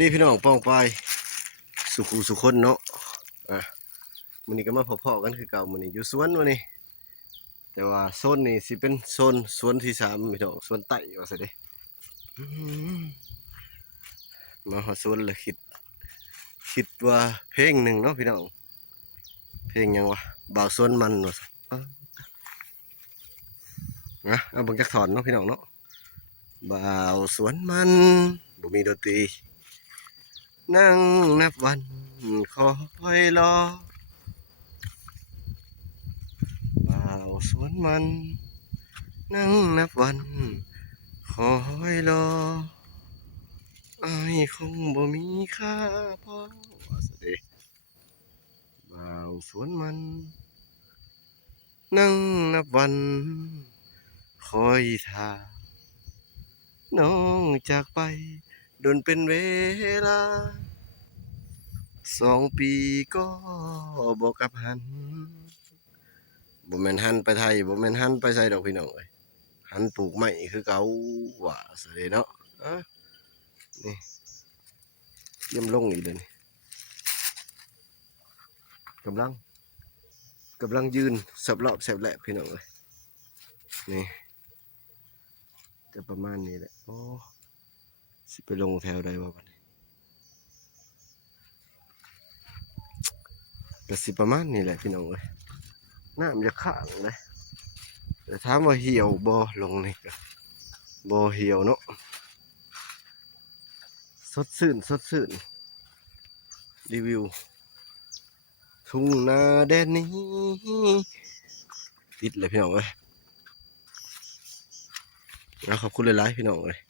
นี่พี่น้องป้องไปสุขูสุคนเนาะอ่ะมื้อนี้ก็มาพอๆกันคือเก่ามื้อนี้อยู่สวนมื้อนี้แต่ว่าโซนนี้สิเป็นโซนสวนที่3พี่น้องสวนไต่ว่าซะเด้อืมมาฮอดสวนเลยคิดว่าเพลงหนึ่งเนาะพี่น้องเพลงหยังวะบ่าวสวนมันว่าซั่นนะเอาเบิ่งจักถอนเนาะพี่น้องเนาะบ่าวสวนมันบ่มีดนตรีนั่งนับวันคอยรอบ่าวสวนมันนั่งนับวันคอยรออ้ายคงบ่มีค่าพอว่าซะเด้บ่าวสวนมันนั่งนับวันคอยท่าน้องจากไปโดนเป็นเวลา2 ปีก็บ่กลับหันบ่แม่นหันไปไทยบ่แม่นหันไปไสดอกพี่น้องเอ้ยหันปลูกไม้คือเก่าว่าซะเด้เนาะนี่เยี่ยมลงอีกเลยนี่กำลังยืนสับรอบแสบแหลบพี่น้องเลยนี่จะประมาณนี้แหละโอ้สิไปลงแถวใดวะบัดนี้ก็สิประมาณนี้แหละพี่น้องเลยน้ำจะข้างเลยแต่ถามว่าเหี่ยวบ่ลงนี่ก็บ่เหี่ยวเนาะสดชื่นรีวิวทุ่งนาแดนนี้ติดเลยพี่น้องเลยขอบคุณหลายๆพี่น้องเลย